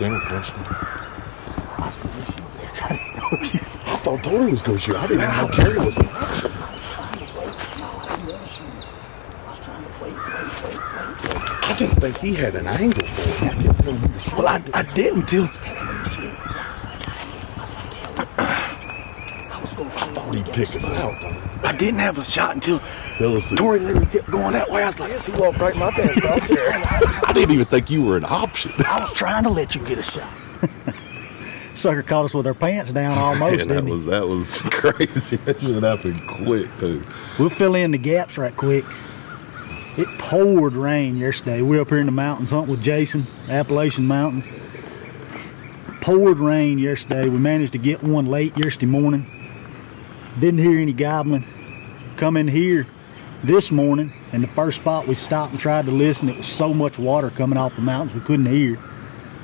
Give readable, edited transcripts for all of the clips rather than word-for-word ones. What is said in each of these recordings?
center punched him. I thought Tori was going to shoot. I didn't know Kerry was an option. I didn't think he had an angle for it. Well, I didn't till. I thought he'd pick us out. I didn't have a shot until Tori literally kept going that way. I was like, yes, he walked right in my damn crosshair. I didn't even think you were an option. I was trying to let you get a shot. Sucker caught us with our pants down almost, didn't he? That was crazy. That should happen quick, too. We'll fill in the gaps right quick. It poured rain yesterday. We're up here in the mountains hunting with Jason, Appalachian Mountains. Poured rain yesterday. We managed to get one late yesterday morning. Didn't hear any gobbling. Come in here this morning, and the first spot we stopped and tried to listen, it was so much water coming off the mountains we couldn't hear.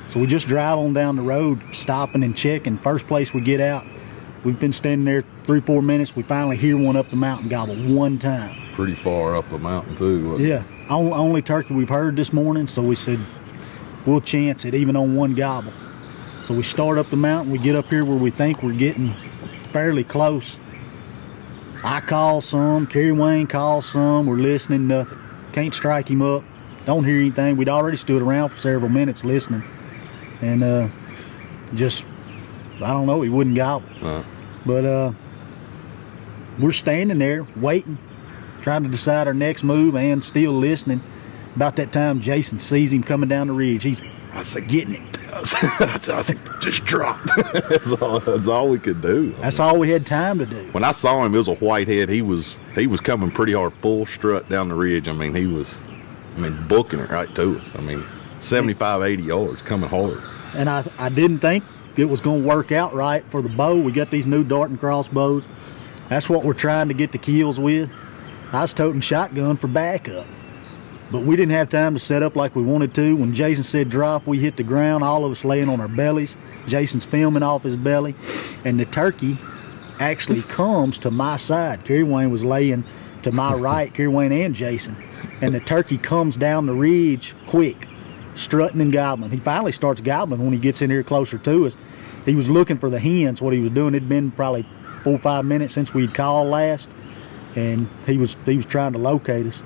So we just drive on down the road, stopping and checking. First place we get out, we've been standing there 3-4 minutes. We finally hear one up the mountain gobble one time. Pretty far up the mountain, too. Yeah, only turkey we've heard this morning, so we said we'll chance it even on one gobble. So we start up the mountain, we get up here where we think we're getting fairly close. I call some, Kerry Wayne calls some, we're listening, nothing. Can't strike him up, don't hear anything. We'd already stood around for several minutes listening. And just, I don't know, he wouldn't gobble. But we're standing there waiting, trying to decide our next move and still listening. About that time, Jason sees him coming down the ridge. I said, getting it. I said, just drop. That's all we could do. That's all we had time to do. When I saw him, it was a whitehead. He was coming pretty hard, full strut down the ridge. I mean, he was, booking it right to us. 75, 80 yards, coming hard. And I didn't think it was going to work out right for the bow. We got these new dart and crossbows. That's what we're trying to get the kills with. I was toting shotgun for backup. But we didn't have time to set up like we wanted to. When Jason said drop, we hit the ground, all of us laying on our bellies. Jason's filming off his belly. And the turkey actually comes to my side. Kerry Wayne was laying to my right, Kerry Wayne and Jason. And the turkey comes down the ridge quick, strutting and gobbling. He finally starts gobbling when he gets in here closer to us. He was looking for the hens, what he was doing. It'd been probably 4 or 5 minutes since we'd called last. And he was trying to locate us.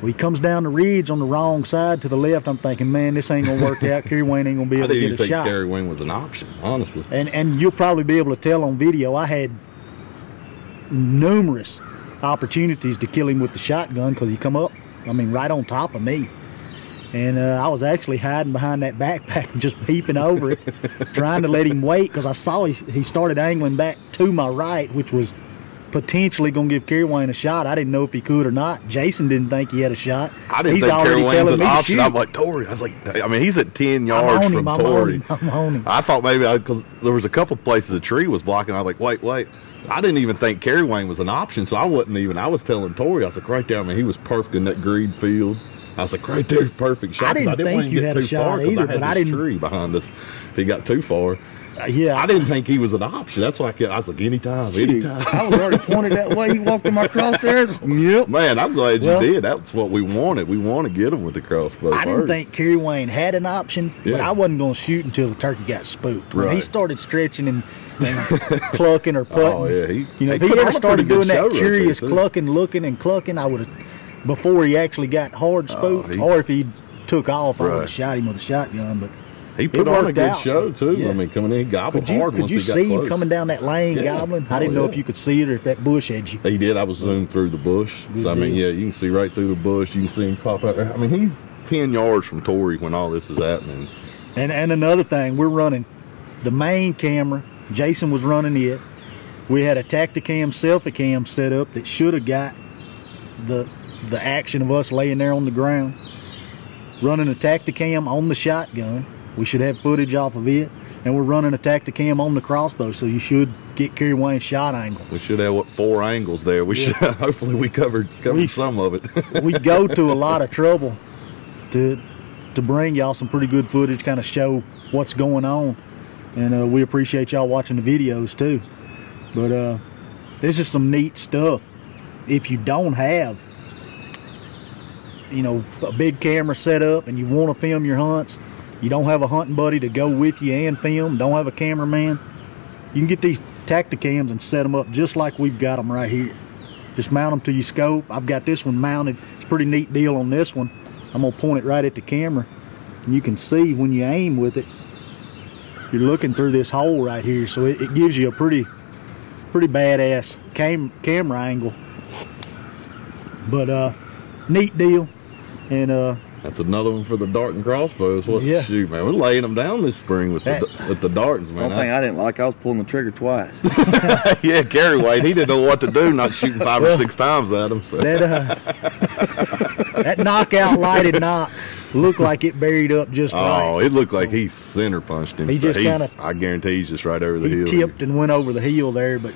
Well, he comes down the ridge on the wrong side to the left. I'm thinking, man, this ain't gonna work out. Kerry Wayne ain't gonna be able to get a shot. I didn't even think Kerry Wayne was an option, honestly. And you'll probably be able to tell on video, I had numerous opportunities to kill him with the shotgun because he come up, right on top of me. And I was actually hiding behind that backpack and just peeping over it, trying to let him wait because I saw he started angling back to my right, which was potentially going to give Kerry Wayne a shot. I didn't know if he could or not. Jason didn't think he had a shot. I didn't think Kerry Wayne's an option. I'm like, Tori. I was like, he's at 10 yards from Tori. I'm on him. I thought maybe, because there was a couple places the tree was blocking. I was like, wait. I didn't even think Kerry Wayne was an option, so I was telling Tori, I was like, right there, he was perfect in that green field. I was like, right there, perfect shot. I didn't think you had a shot either, but I didn't. Tree behind us. If he got too far. Yeah, I didn't think he was an option. That's why I was like, anytime. I was already pointed that way. He walked in my crosshairs. Yep. Man, I'm glad you did. That's what we wanted. We want to get him with the crossbow. I didn't think Kerry Wayne had an option, but I wasn't going to shoot until the turkey got spooked. When he started stretching and clucking or putting, if he ever started doing that curious clucking, looking and clucking, I would have, before he actually got hard spooked, or if he took off, I would have shot him with a shotgun. But he put on a good show, too. Yeah. coming in, he gobbled hard once he got close. Could you see him coming down that lane gobbling? I didn't know if you could see it or if that bush had you. He did. I was zoomed through the bush. Good so, you can see right through the bush. You can see him pop out there. He's 10 yards from Tori when all this is happening. And another thing, we're running the main camera. Jason was running it. We had a Tacticam selfie cam set up that should have got the action of us laying there on the ground. Running a Tacticam on the shotgun. We should have footage off of it, and we're running a Tacticam on the crossbow, so you should get Kerry Wayne's shot angle. We should have 4 angles there. We should hopefully we covered some of it. We go to a lot of trouble to bring y'all some pretty good footage, kind of show what's going on, and we appreciate y'all watching the videos too. But this is some neat stuff. If you don't have a big camera set up and you want to film your hunts, you don't have a hunting buddy to go with you and film, don't have a cameraman, you can get these Tacticams and set them up just like we've got them right here. Just mount them to your scope. I've got this one mounted. It's a pretty neat deal on this one. I'm gonna point it right at the camera, and you can see when you aim with it, you're looking through this hole right here, so it gives you a pretty badass camera angle. But neat deal. And that's another one for the dart and crossbows. What? Yeah. Shoot, man, we're laying them down this spring with the darts, man. One thing I didn't like, I was pulling the trigger twice. Yeah, Gary Wade, he didn't know what to do, not shooting 5 or 6 times at him. So. That knockout lighted knock looked like it buried up just right. Oh, it looked like he center punched him. He just kind of, I guarantee he's just right over the hill. He tipped and went over the hill there, but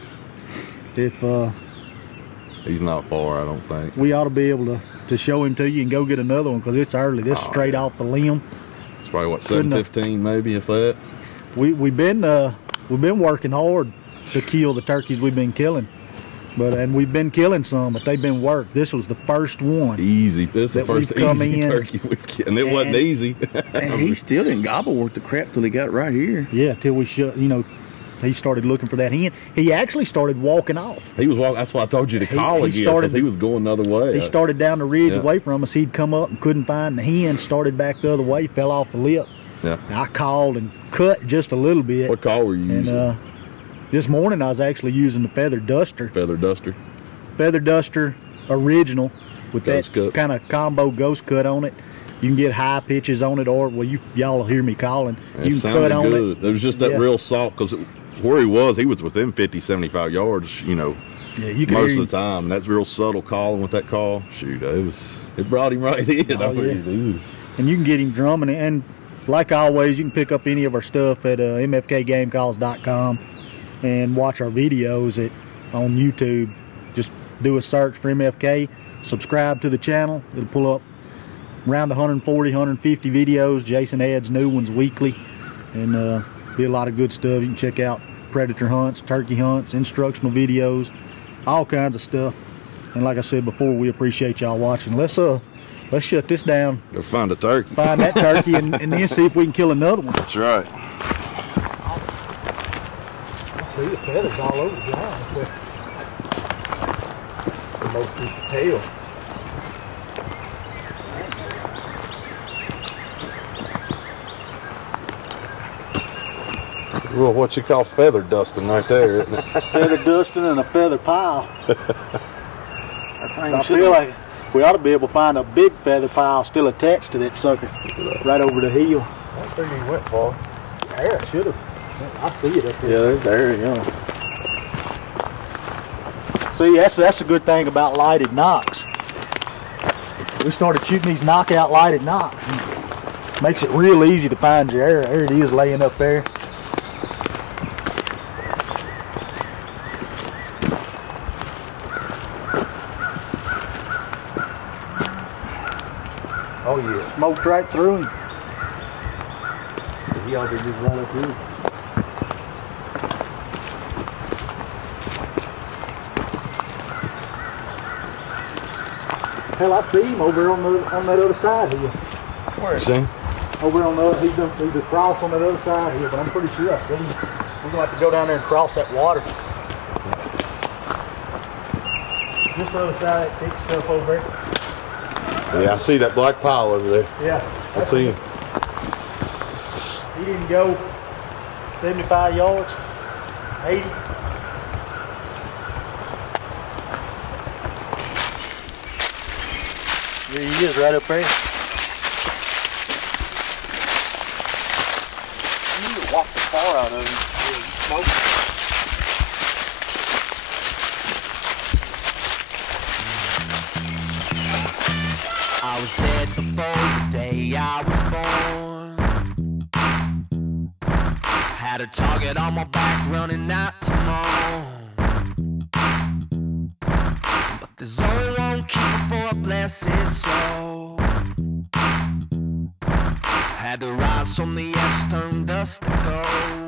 if he's not far, I don't think. We ought to be able to show him to you and go get another one, because it's early. This is straight off the limb. It's probably what, 7:15 maybe, if that. We've been working hard to kill the turkeys we've been killing, and we've been killing some, but they've been worked. This was the first one. Easy. This is the first easy turkey we've killed, and it wasn't easy. And he still didn't gobble worth the crap till he got right here. Yeah, till we shut. You know, he started looking for that hen. He actually started walking off. He was walking. That's why I told you to call again, because he was going the other way. He started down the ridge away from us. He'd come up and couldn't find the hen. Started back the other way, fell off the lip. Yeah. I called and cut just a little bit. What call were you using? This morning I was actually using the Feather Duster. Feather Duster. Feather Duster original with Ghost that cut. kind of combo ghost cut on it. You can get high pitches on it, or y'all will hear me calling. You can cut on it. There was just that real soft, because where he was within 50, 75 yards, you know, most of the time. And that's real subtle calling with that call. Shoot, it brought him right in. Oh, and you can get him drumming. And like always, you can pick up any of our stuff at mfkgamecalls.com and watch our videos on YouTube. Just do a search for MFK, subscribe to the channel. It'll pull up around 140, 150 videos. Jason adds new ones weekly, and be a lot of good stuff. You can check out predator hunts, turkey hunts, instructional videos, all kinds of stuff. And like I said before, we appreciate y'all watching. Let's shut this down. Go find a turkey. Find that turkey and then see if we can kill another one. That's right. I see the feathers all over the ground. The most piece of tail. Well, what you call feather dusting right there, isn't it? Feather dusting and a feather pile. I feel like we ought to be able to find a big feather pile still attached to that sucker, right over the hill. I don't think he went far. Yeah, I should have. I see it up there. Yeah, there you go. See, that's a good thing about lighted knocks. We started shooting these knockout lighted knocks. Makes it real easy to find your arrow. There it is, laying up there. Oh yeah, smoked right through him. He ought to just run up here. Hell, I see him over on that other side here. Where? You see him? Over on the other, he's across on that other side here, but I'm pretty sure I see him. We're gonna have to go down there and cross that water. Just the other side of that thick stuff over there. Yeah, I see that black pile over there. Yeah. I see him. He didn't go 75 yards, 80. There he is, right up there. You need to walk the car out of him. Smoke. I was dead before the day I was born. Had a target on my back running out tomorrow. But there's only one cure for a blessed soul. Had to rise from the ash, turn dust to gold.